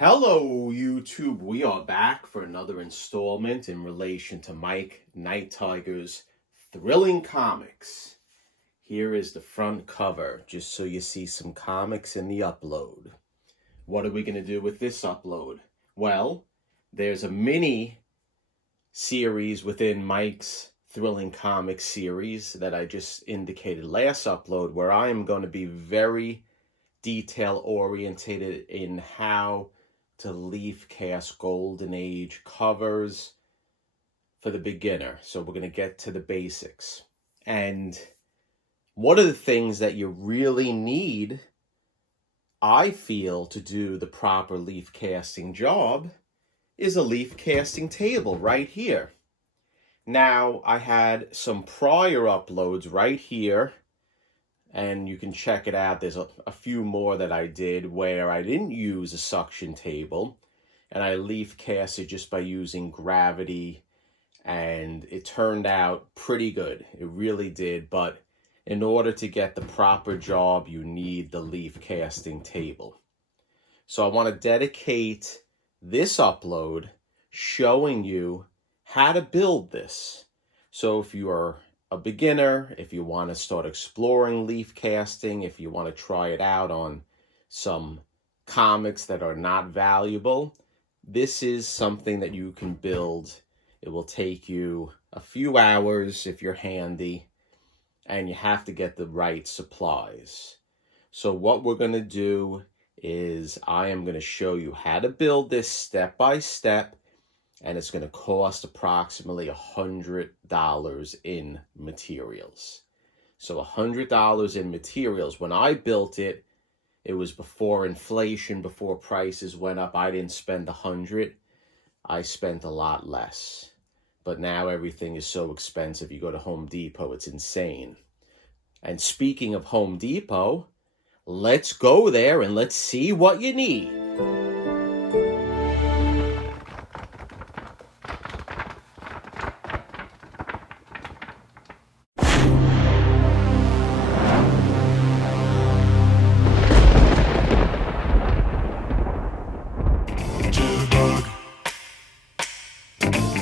Hello, YouTube. We are back for another installment in relation to Mike Night Tiger's Thrilling Comics. Here is the front cover, just so you see some comics in the upload. What are we going to do with this upload? Well, there's a mini series within Mike's Thrilling Comics series that I just indicated last upload, where I am going to be very detail oriented in how to leaf cast Golden Age covers for the beginner. So we're going to get to the basics. And one of the things that you really need, I feel, to do the proper leaf casting job is a leaf casting table right here. Now, I had some prior uploads right here, and you can check it out. There's a few more that I did where I didn't use a suction table, and I leaf casted just by using gravity, and it turned out pretty good. It really did. But in order to get the proper job, you need the leaf casting table. So I want to dedicate this upload showing you how to build this. So if you are a beginner, if you want to start exploring leaf casting, if you want to try it out on some comics that are not valuable, this is something that you can build. It will take you a few hours if you're handy, and you have to get the right supplies. So what we're going to do is I am going to show you how to build this step by step, and it's going to cost approximately $100 in materials. So $100 in materials. When I built it, it was before inflation, before prices went up. I didn't spend $100. I spent a lot less. But now everything is so expensive. You go to Home Depot, it's insane. And speaking of Home Depot, let's go there and let's see what you need.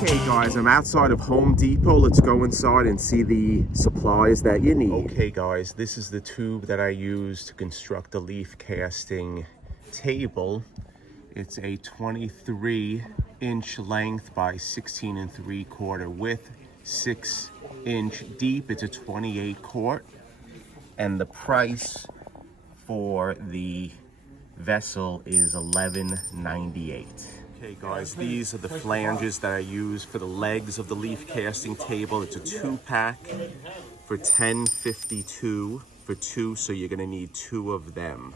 Okay guys, I'm outside of Home Depot. Let's go inside and see the supplies that you need. Okay guys, this is the tube that I use to construct the leaf casting table. It's a 23-inch length by 16 3/4 width, 6-inch deep. It's a 28 quart. And the price for the vessel is $11.98. Okay guys, these are the flanges that I use for the legs of the leaf casting table. It's a 2-pack for $10.52 for 2, so you're gonna need 2 of them.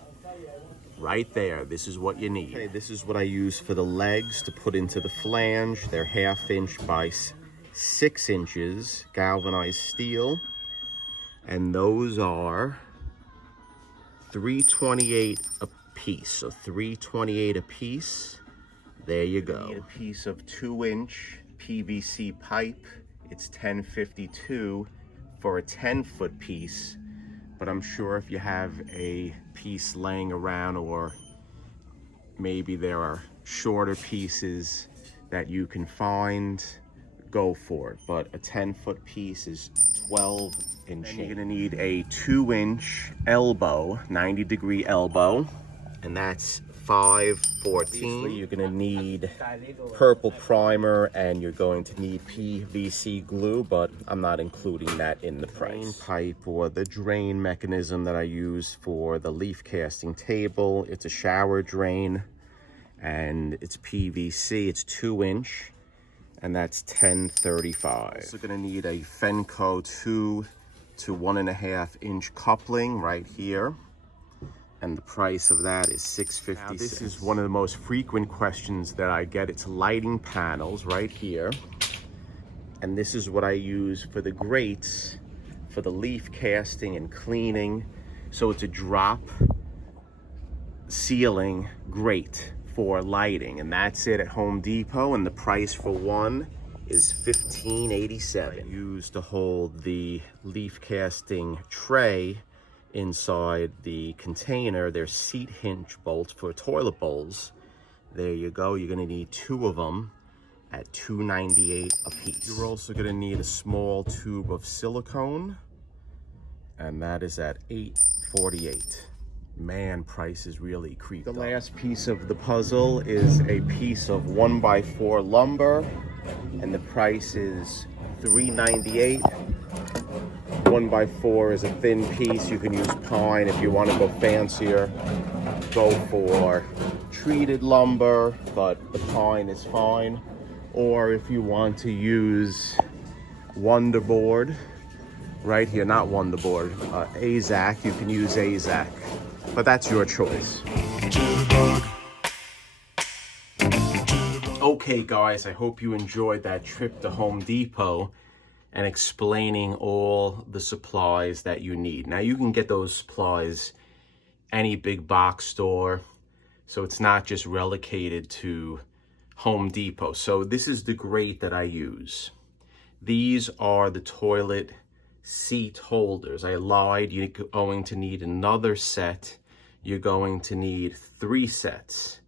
Right there, this is what you need. Okay, this is what I use for the legs to put into the flange. They're 1/2 inch by 6 inches galvanized steel. And those are $3.28 a piece, so $3.28 a piece. There you go. You need a piece of 2-inch PVC pipe. It's $10.52 for a 10-foot piece, but I'm sure if you have a piece laying around, or maybe there are shorter pieces that you can find, go for it. But a 10-foot piece is 12 inch. And you're gonna need a 2-inch elbow, 90-degree elbow, and that's $5.14. You're gonna need purple primer, and you're going to need PVC glue, but I'm not including that in the price. Drain pipe, or the drain mechanism that I use for the leaf casting table. It's a shower drain, and it's PVC. It's 2-inch, and that's $10.35. Also gonna need a Fenco 2 to 1.5 inch coupling right here, and the price of that is $6.56. Now, this is one of the most frequent questions that I get. It's lighting panels right here, and this is what I use for the grates for the leaf casting and cleaning. So it's a drop ceiling grate for lighting, and that's it at Home Depot, and the price for one is $15.87. I use to hold the leaf casting tray inside the container. They're seat hinge bolts for toilet bowls. There you go. You're gonna need 2 of them at $2.98 a piece. You're also gonna need a small tube of silicone, and that is at $8.48. Man, prices really creeped up. The last piece of the puzzle is a piece of 1x4 lumber, and the price is $3.98. 1x4 is a thin piece. You can use pine. If you want to go fancier, go for treated lumber, but the pine is fine. Or if you want to use Wonderboard, right here, not Wonderboard, AZEK, you can use AZEK, but that's your choice. Okay guys, I hope you enjoyed that trip to Home Depot and explaining all the supplies that you need. Now you can get those supplies any big box store, so it's not just relegated to Home Depot. So this is the grate that I use. These are the toilet seat holders. I lied, you're going to need another set. You're going to need 3 sets,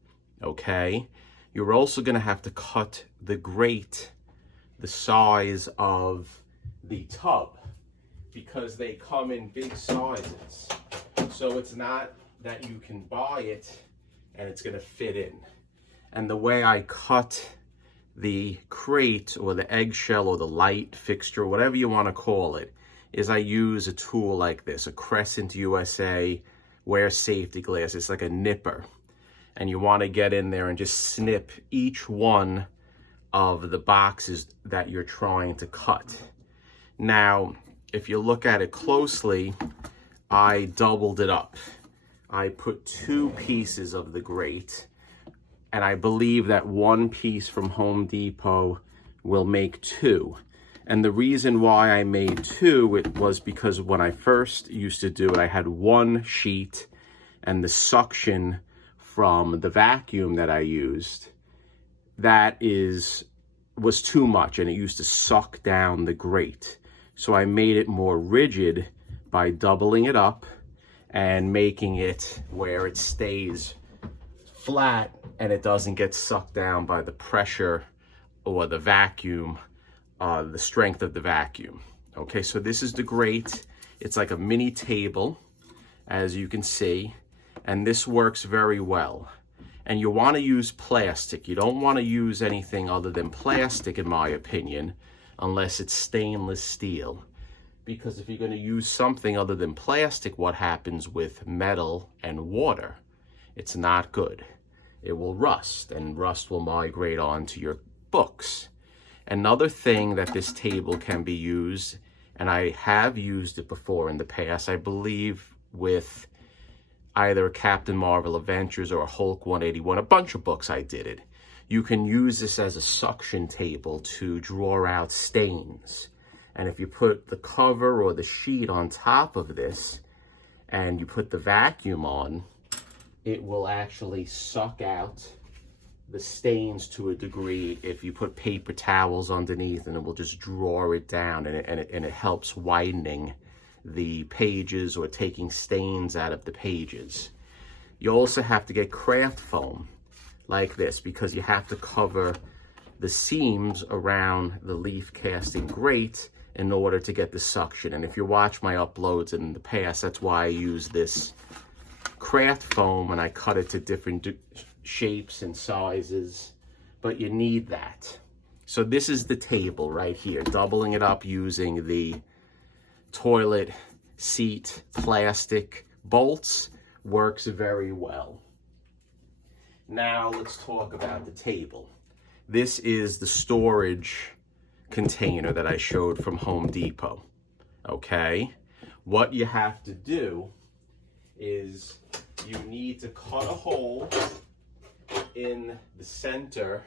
okay? You're also gonna have to cut the grate the size of the tub because they come in big sizes. So it's not that you can buy it and it's gonna fit in. And the way I cut the crate or the eggshell or the light fixture, whatever you wanna call it, is I use a tool like this, a Crescent USA wear safety glass. It's like a nipper. And you wanna get in there and just snip each one of the boxes that you're trying to cut. Now, if you look at it closely, I doubled it up. I put 2 pieces of the grate, and I believe that 1 piece from Home Depot will make 2. And the reason why I made 2, it was because when I first used to do it, I had 1 sheet, and the suction from the vacuum that I used, was too much, and it used to suck down the grate. So I made it more rigid by doubling it up and making it where it stays flat and it doesn't get sucked down by the pressure or the vacuum, the strength of the vacuum. Okay, so this is the grate. It's like a mini table, as you can see, and this works very well. And you want to use plastic. You don't want to use anything other than plastic, in my opinion, unless it's stainless steel. Because if you're going to use something other than plastic, what happens with metal and water? It's not good. It will rust, and rust will migrate onto your books. Another thing that this table can be used, and I have used it before in the past, I believe with either Captain Marvel Adventures or Hulk 181, a bunch of books I did it. You can use this as a suction table to draw out stains. And if you put the cover or the sheet on top of this and you put the vacuum on, it will actually suck out the stains to a degree. If you put paper towels underneath, and it will just draw it down, and it helps whitening the pages or taking stains out of the pages. You also have to get craft foam like this because you have to cover the seams around the leaf casting grate in order to get the suction. And if you watch my uploads in the past, that's why I use this craft foam, and I cut it to different shapes and sizes, but you need that. So this is the table right here, doubling it up using the toilet seat plastic bolts works very well. Now let's talk about the table. This is the storage container that I showed from Home Depot. Okay, what you have to do is you need to cut a hole in the center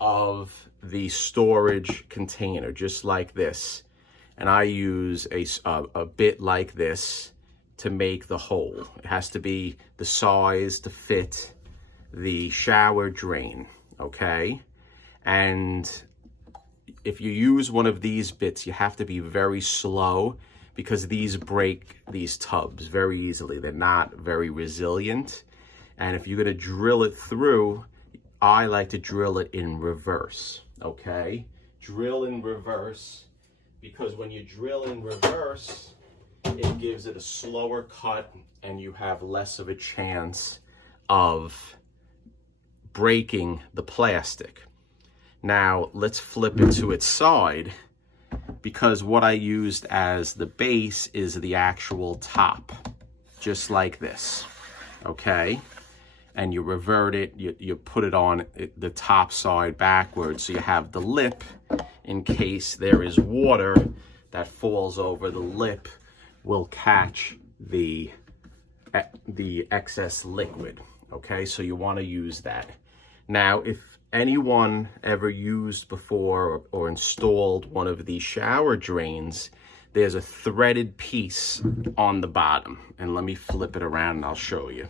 of the storage container, just like this. And I use a bit like this to make the hole. It has to be the size to fit the shower drain, okay? And if you use one of these bits, you have to be very slow because these break these tubs very easily. They're not very resilient. And if you're gonna drill it through I like to drill it in reverse, okay? Drill in reverse, because when you drill in reverse, it gives it a slower cut and you have less of a chance of breaking the plastic. Now, let's flip it to its side, because what I used as the base is the actual top, just like this, okay? And you revert it, you put it on the top side backwards, so you have the lip in case there is water that falls over the lip will catch the excess liquid, okay? So you want to use that. Now, if anyone ever used before or installed one of these shower drains, there's a threaded piece on the bottom. And let me flip it around and I'll show you.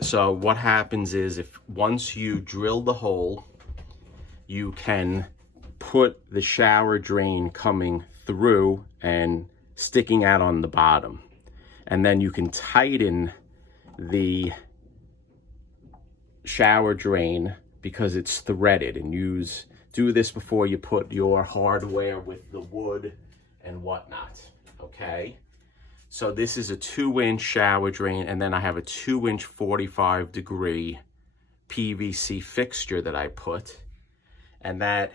So what happens is, if once you drill the hole, you can put the shower drain coming through and sticking out on the bottom. And then you can tighten the shower drain because it's threaded, and do this before you put your hardware with the wood and whatnot, okay? So this is a 2-inch shower drain, and then I have a 2-inch 45-degree PVC fixture that I put, and that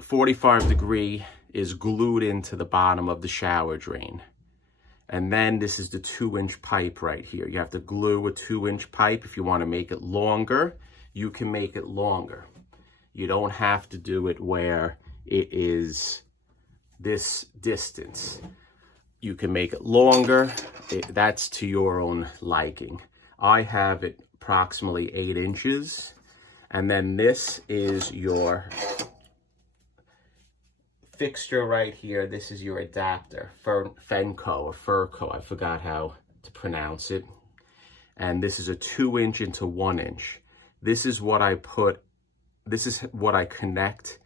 45-degree is glued into the bottom of the shower drain. And then this is the 2-inch pipe right here. You have to glue a 2-inch pipe. If you want to make it longer, you can make it longer. You don't have to do it where it is this distance. You can make it longer. That's to your own liking. I have it approximately 8 inches. And then this is your fixture right here. This is your adapter, Fenco or Furco, I forgot how to pronounce it. And this is a 2-inch into 1-inch. This is what I connect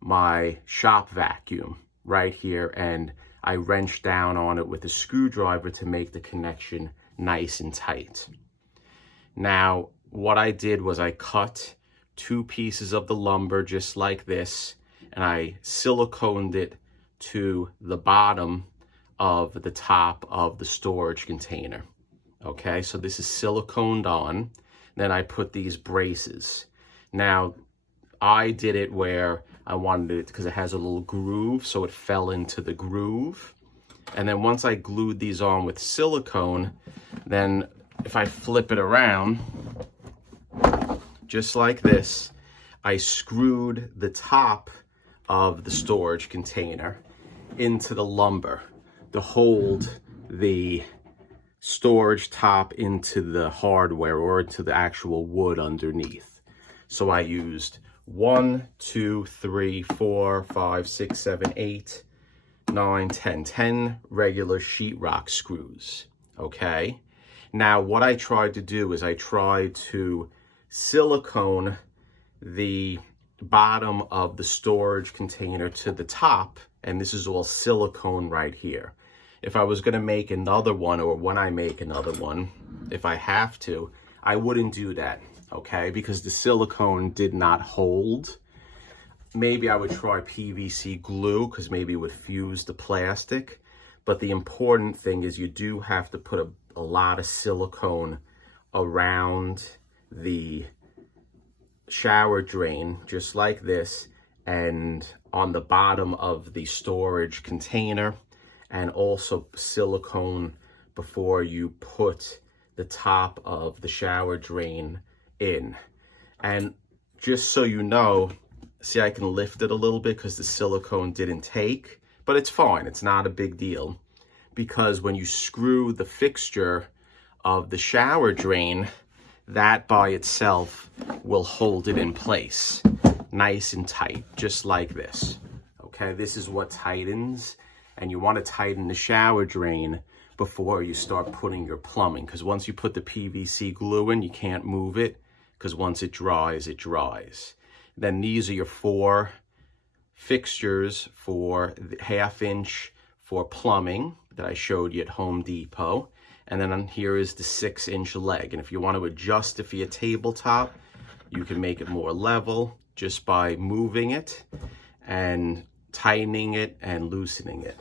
my shop vacuum right here, and I wrench down on it with a screwdriver to make the connection nice and tight. Now, what I did was I cut 2 pieces of the lumber just like this, and I siliconed it to the bottom of the top of the storage container. Okay, so this is siliconed on. Then I put these braces. Now, I did it where I wanted it because it has a little groove, so it fell into the groove. And then once I glued these on with silicone, then if I flip it around, just like this, I screwed the top of the storage container into the lumber to hold the storage top into the hardware or into the actual wood underneath. So I used 1, 2, 3, 4, 5, 6, 7, 8, 9, 10 regular sheetrock screws, okay? Now, what I tried to do is I tried to silicone the bottom of the storage container to the top, and this is all silicone right here. If I was going to make another one, or when I make another one, if I have to, I wouldn't do that, okay? Because the silicone did not hold. Maybe I would try PVC glue, because maybe it would fuse the plastic. But the important thing is you do have to put a lot of silicone around the shower drain, just like this, and on the bottom of the storage container, and also silicone before you put the top of the shower drain in. And just so you know, see, I can lift it a little bit because the silicone didn't take, but it's fine. It's not a big deal, because when you screw the fixture of the shower drain, that by itself will hold it in place nice and tight, just like this. Okay, this is what tightens, and you want to tighten the shower drain before you start putting your plumbing, because once you put the PVC glue in, you can't move it, because once it dries, it dries. Then these are your 4 fixtures for the 1/2 inch for plumbing that I showed you at Home Depot. And then here is the 6-inch leg. And if you want to adjust it for your tabletop, you can make it more level just by moving it and tightening it and loosening it.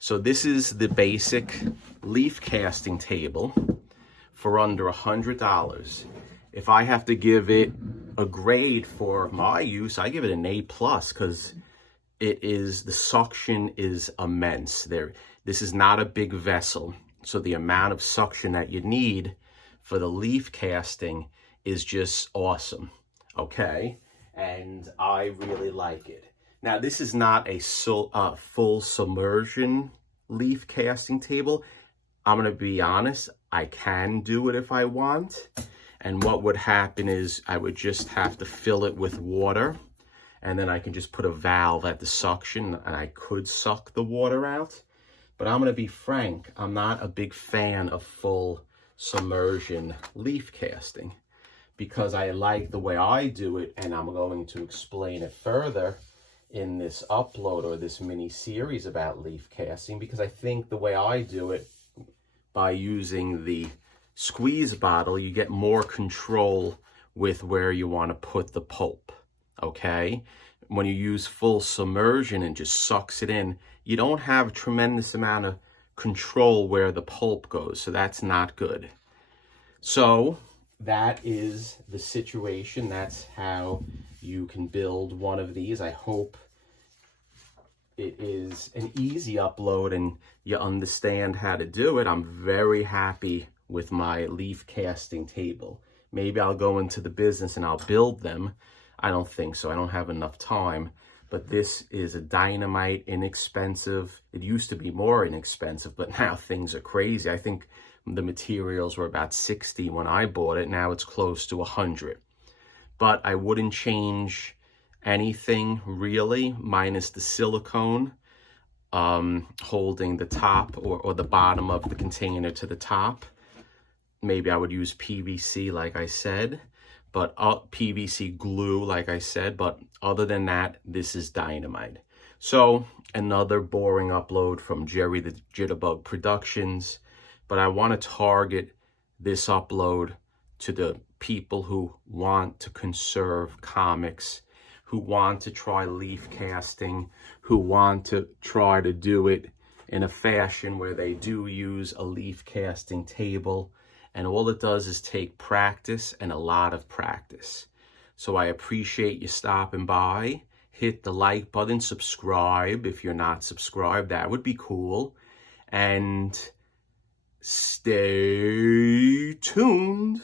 So this is the basic leaf casting table for under $100. If I have to give it a grade for my use, I give it an A+ because the suction is immense. This is not a big vessel, so the amount of suction that you need for the leaf casting is just awesome, okay? And I really like it. Now, this is not a full submersion leaf casting table. I'm gonna be honest, I can do it if I want. And what would happen is I would just have to fill it with water, and then I can just put a valve at the suction and I could suck the water out. But I'm gonna be frank, I'm not a big fan of full submersion leaf casting because I like the way I do it, and I'm going to explain it further in this upload or this mini series about leaf casting, because I think the way I do it, by using the squeeze bottle, you get more control with where you want to put the pulp, okay? When you use full submersion and just sucks it in, you don't have a tremendous amount of control where the pulp goes, so that's not good. So that is the situation. That's how you can build one of these. I hope it is an easy upload and you understand how to do it. I'm very happy with my leaf casting table. Maybe I'll go into the business and I'll build them. I don't think so. I don't have enough time. But this is a dynamite, inexpensive. It used to be more inexpensive, but now things are crazy. I think the materials were about $60 when I bought it. Now it's close to $100. But I wouldn't change anything really, minus the silicone holding the top or the bottom of the container to the top. Maybe I would use PVC, like I said, but PVC glue, like I said, but other than that, this is dynamite. So another boring upload from Jerry the Jitterbug Productions, but I want to target this upload to the people who want to conserve comics, who want to try leaf casting, who want to try to do it in a fashion where they do use a leaf casting table. And all it does is take practice and a lot of practice. So I appreciate you stopping by. Hit the like button, subscribe if you're not subscribed. That would be cool. And stay tuned.